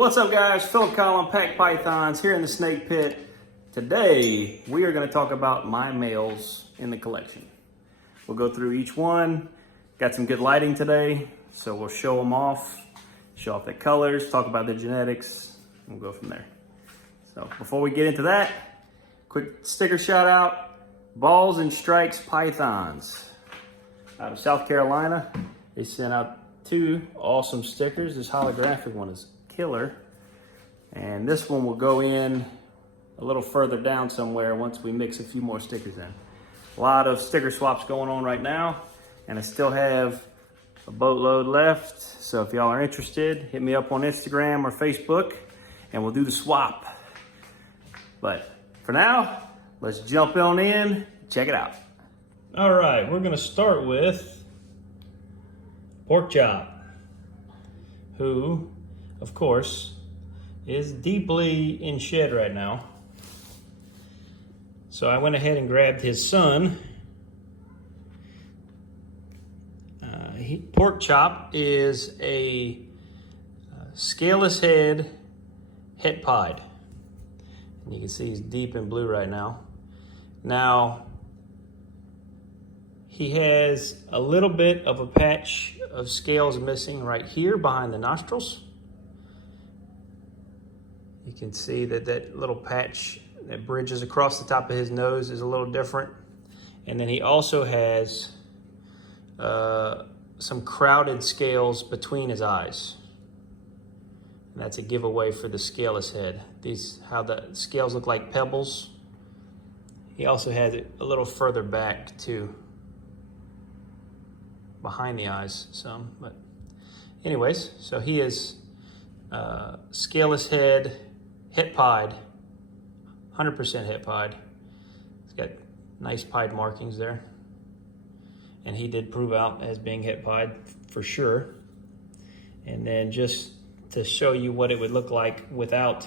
What's up, guys? Philip Collin, Pack Pythons here in the snake pit. Today we are going to talk about my males in the collection. We'll go through each one. Got some good lighting today, so we'll show them off, show off the colors, talk about the genetics, and we'll go from there. So before we get into that, quick sticker shout out, Balls and Strikes Pythons out of South Carolina. They sent out two awesome stickers. This holographic one is killer, and this one will go in a little further down somewhere once we mix a few more stickers in. A lot of sticker swaps going on right now, and I still have a boatload left, so if y'all are interested, hit me up on Instagram or Facebook and we'll do the swap. But for now, let's jump on in, check it out. All right, we're gonna start with Porkchop, who, of course, is deeply in shed right now. So I went ahead and grabbed his son. Porkchop is a scaleless head het pied. And you can see he's deep in blue right now. Now, he has a little bit of a patch of scales missing right here behind the nostrils. You can see that that little patch that bridges across the top of his nose is a little different. And then he also has some crowded scales between his eyes. And that's a giveaway for the scaleless head. How the scales look like pebbles. He also has it a little further back too, behind the eyes some. But anyways, so he is scaleless head, het pied, 100% het pied. He's got nice pied markings there. And he did prove out as being het pied for sure. And then just to show you what it would look like without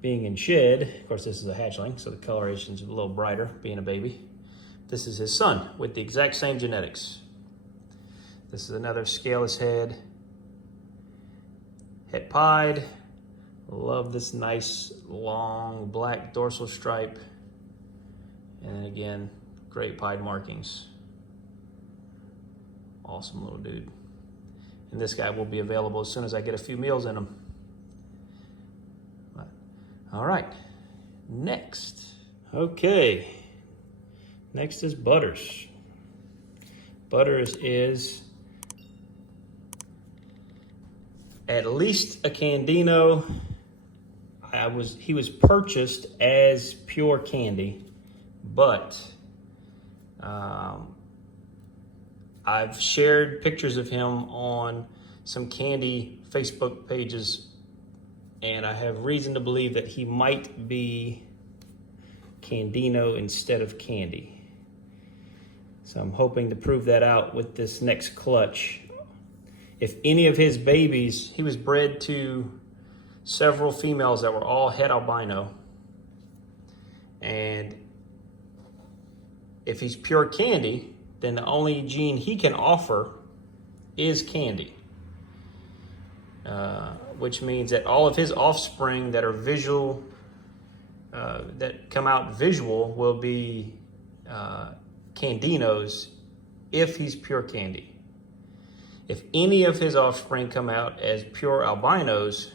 being in shed, of course this is a hatchling, so the coloration's a little brighter, being a baby. This is his son with the exact same genetics. This is another scaleless head, het pied. Love this nice long black dorsal stripe. And then again, great pied markings. Awesome little dude. And this guy will be available as soon as I get a few meals in him. All right, next. Okay, next is Butters. Butters is at least a Candino. He was purchased as pure candy, but I've shared pictures of him on some candy Facebook pages, and I have reason to believe that he might be Candino instead of candy. So I'm hoping to prove that out with this next clutch. If any of his babies, he was bred to several females that were all het albino. And if he's pure candy, then the only gene he can offer is candy. Which means that all of his offspring that are visual, that come out visual, will be Candinos if he's pure candy. If any of his offspring come out as pure albinos,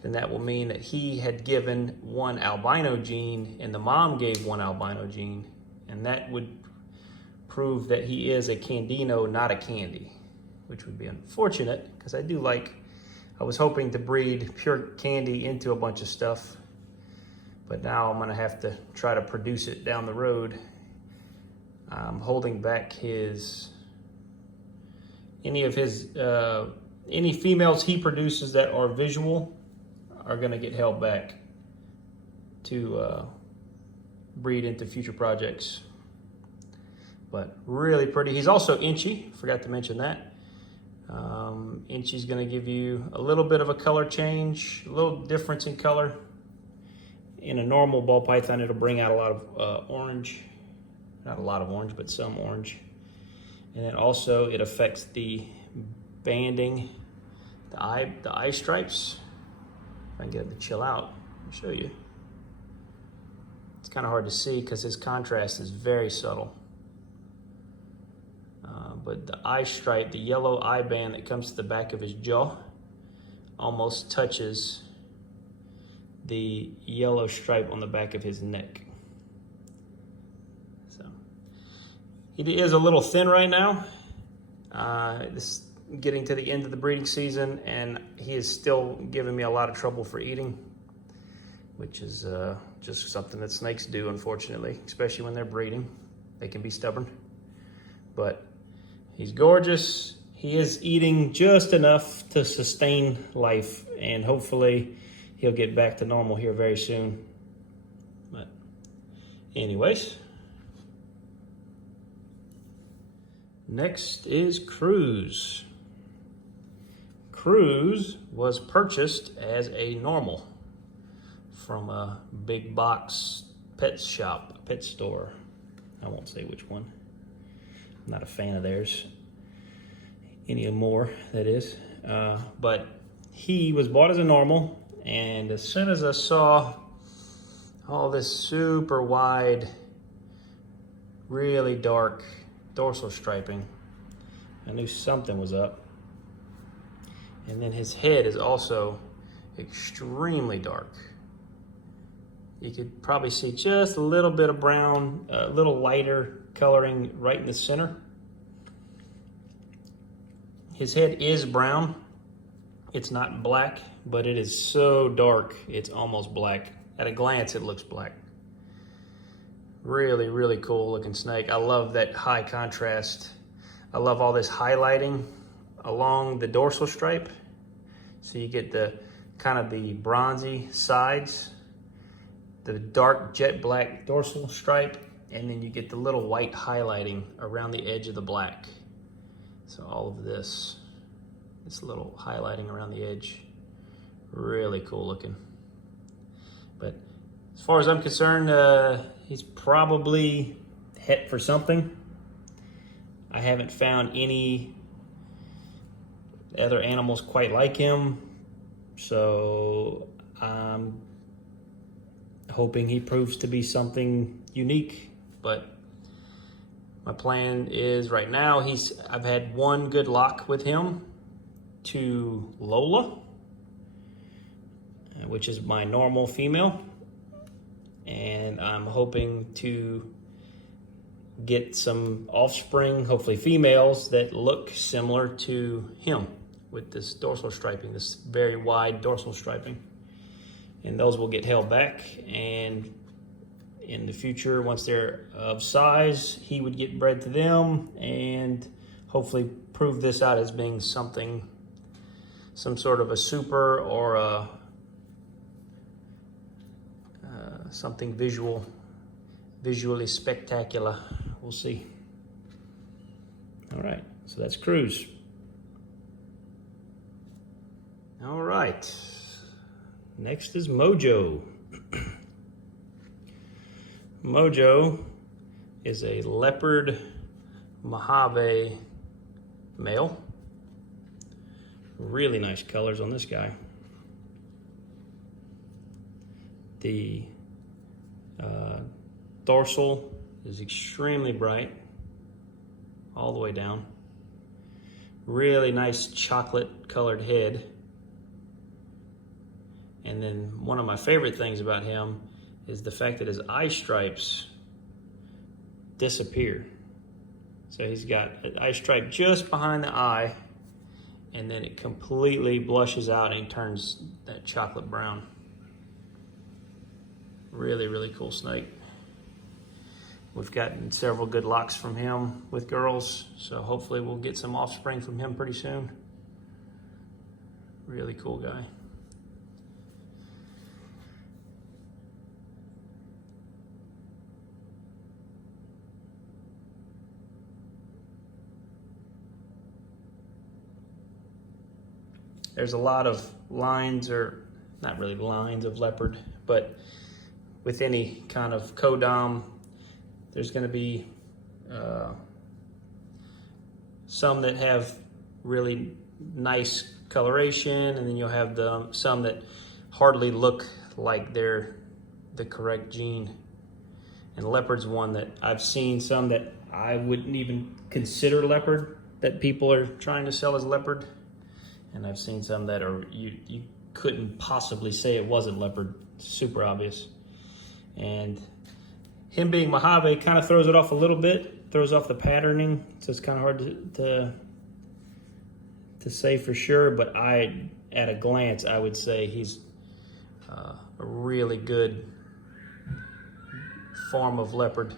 then that will mean that he had given one albino gene and the mom gave one albino gene, and that would prove that he is a Candino, not a candy, which would be unfortunate because I was hoping to breed pure candy into a bunch of stuff, but now I'm gonna have to try to produce it down the road. I'm holding back any females he produces that are visual are gonna get held back to breed into future projects. But really pretty. He's also Enchi, forgot to mention that. Enchi's gonna give you a little bit of a color change, a little difference in color. In a normal ball python, it'll bring out a lot of orange. Not a lot of orange, but some orange. And then also it affects the banding, the eye stripes. If I can get him to chill out, I'll show you. It's kind of hard to see because his contrast is very subtle. But the eye stripe, the yellow eye band that comes to the back of his jaw almost touches the yellow stripe on the back of his neck. So he is a little thin right now. This is getting to the end of the breeding season, and he is still giving me a lot of trouble for eating, which is just something that snakes do, unfortunately, especially when they're breeding. They can be stubborn. But he's gorgeous. He is eating just enough to sustain life, and hopefully he'll get back to normal here very soon. But anyways, next is Cruz. Cruz was purchased as a normal from a big box pet shop, pet store. I won't say which one. I'm not a fan of theirs anymore, that is. But he was bought as a normal, and as soon as I saw all this super wide, really dark dorsal striping, I knew something was up. And then his head is also extremely dark. You could probably see just a little bit of brown, a little lighter coloring right in the center. His head is brown. It's not black, but it is so dark, it's almost black. At a glance, it looks black. Really, really cool looking snake. I love that high contrast. I love all this highlighting along the dorsal stripe. So you get the kind of the bronzy sides, the dark jet black dorsal stripe, and then you get the little white highlighting around the edge of the black. So all of this little highlighting around the edge, really cool looking. But as far as I'm concerned, he's probably het for something. I haven't found any other animals quite like him, so I'm hoping he proves to be something unique. But my plan is right now, I've had one good lock with him to Lola, which is my normal female, and I'm hoping to get some offspring, hopefully females, that look similar to him with this dorsal striping, this very wide dorsal striping. And those will get held back, and in the future, once they're of size, he would get bred to them and hopefully prove this out as being something, some sort of a super or a something visually spectacular. We'll see. All right, so that's Cruz. All right, next is Mojo. Mojo is a Leopard Mojave male. Really nice colors on this guy. The dorsal is extremely bright all the way down. Really nice chocolate colored head. And then one of my favorite things about him is the fact that his eye stripes disappear. So he's got an eye stripe just behind the eye, and then it completely blushes out and turns that chocolate brown. Really, really cool snake. We've gotten several good locks from him with girls, so hopefully we'll get some offspring from him pretty soon. Really cool guy. There's a lot of lines, or not really lines of leopard, but with any kind of codom, there's going to be some that have really nice coloration, and then you'll have some that hardly look like they're the correct gene. And Leopard's one that I've seen some that I wouldn't even consider leopard, that people are trying to sell as leopard. And I've seen some that are, you couldn't possibly say it wasn't leopard, super obvious. And him being Mojave kind of throws it off a little bit, throws off the patterning, so it's kind of hard to say for sure, but at a glance, I would say he's a really good form of leopard.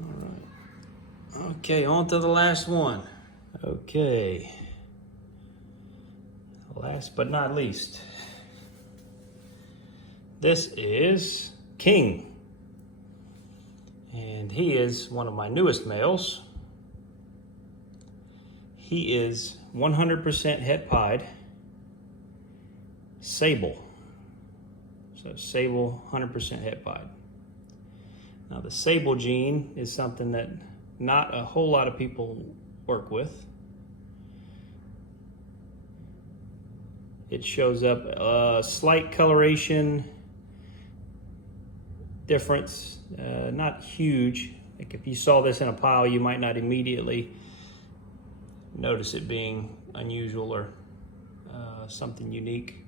All right. Okay, on to the last one. Okay. Last but not least, this is King. And he is one of my newest males. He is 100% het pied, Sable. So Sable, 100% het pied. Now the Sable gene is something that not a whole lot of people work with. It shows up a slight coloration difference, not huge. Like if you saw this in a pile, you might not immediately notice it being unusual or something unique.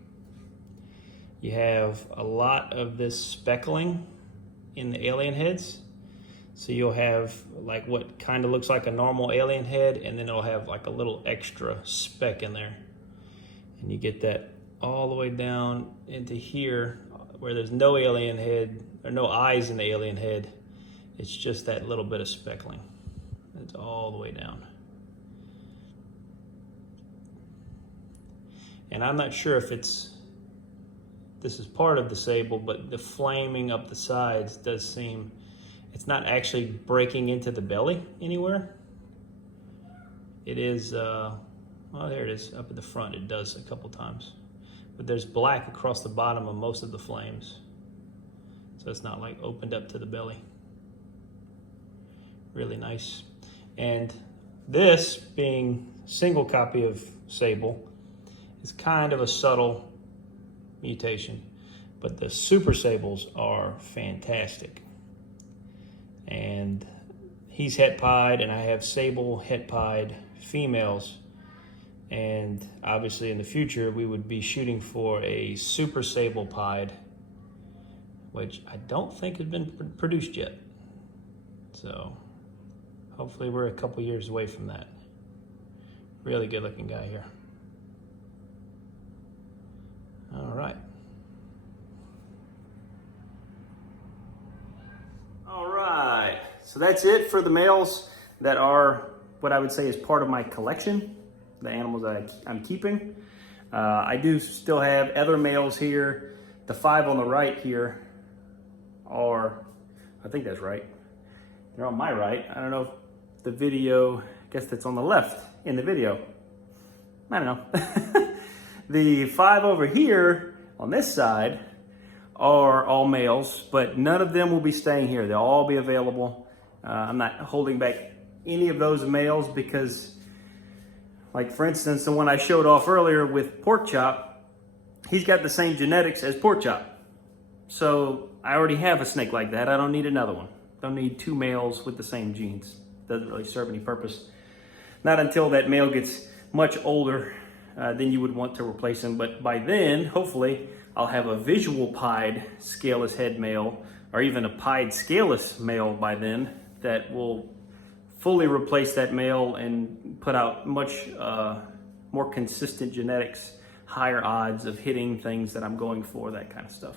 You have a lot of this speckling in the alien heads. So you'll have like what kind of looks like a normal alien head, and then it'll have like a little extra speck in there. And you get that all the way down into here where there's no alien head, or no eyes in the alien head. It's just that little bit of speckling. It's all the way down. And I'm not sure if this is part of the Sable, but the flaming up the sides does seem, it's not actually breaking into the belly anywhere. It is, oh, there it is, up at the front. It does a couple times. But there's black across the bottom of most of the flames. So it's not like opened up to the belly. Really nice. And this, being single copy of Sable, is kind of a subtle mutation. But the Super Sables are fantastic. And he's het pied, and I have Sable het pied females. And obviously in the future, we would be shooting for a Super Sable pied, which I don't think has been produced yet. So hopefully we're a couple years away from that. Really good looking guy here. All right. All right, so that's it for the males that are what I would say is part of my collection, the animals that I'm keeping. I do still have other males here. The 5 on the right here are, I think that's right. They're on my right. I don't know if the video, I guess that's on the left in the video. I don't know. The 5 over here on this side are all males, but none of them will be staying here. They'll all be available. I'm not holding back any of those males because, like for instance, the one I showed off earlier with Porkchop, he's got the same genetics as Porkchop. So I already have a snake like that. I don't need another one. Don't need 2 males with the same genes. Doesn't really serve any purpose. Not until that male gets much older, then you would want to replace him. But by then, hopefully, I'll have a visual pied scaleless head male, or even a pied scaleless male by then, that will fully replace that male and put out much more consistent genetics, higher odds of hitting things that I'm going for, that kind of stuff.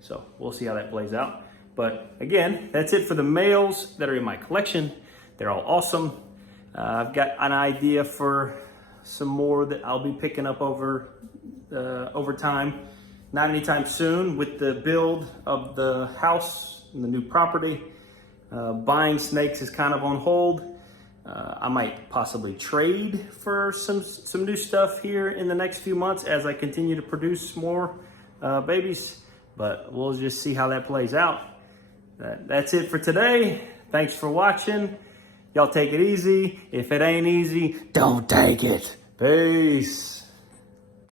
So we'll see how that plays out. But again, that's it for the males that are in my collection. They're all awesome. I've got an idea for some more that I'll be picking up over time. Not anytime soon with the build of the house and the new property. Buying snakes is kind of on hold. I might possibly trade for some new stuff here in the next few months as I continue to produce more babies. But we'll just see how that plays out. That's it for today. Thanks for watching. Y'all take it easy. If it ain't easy, don't take it. Peace.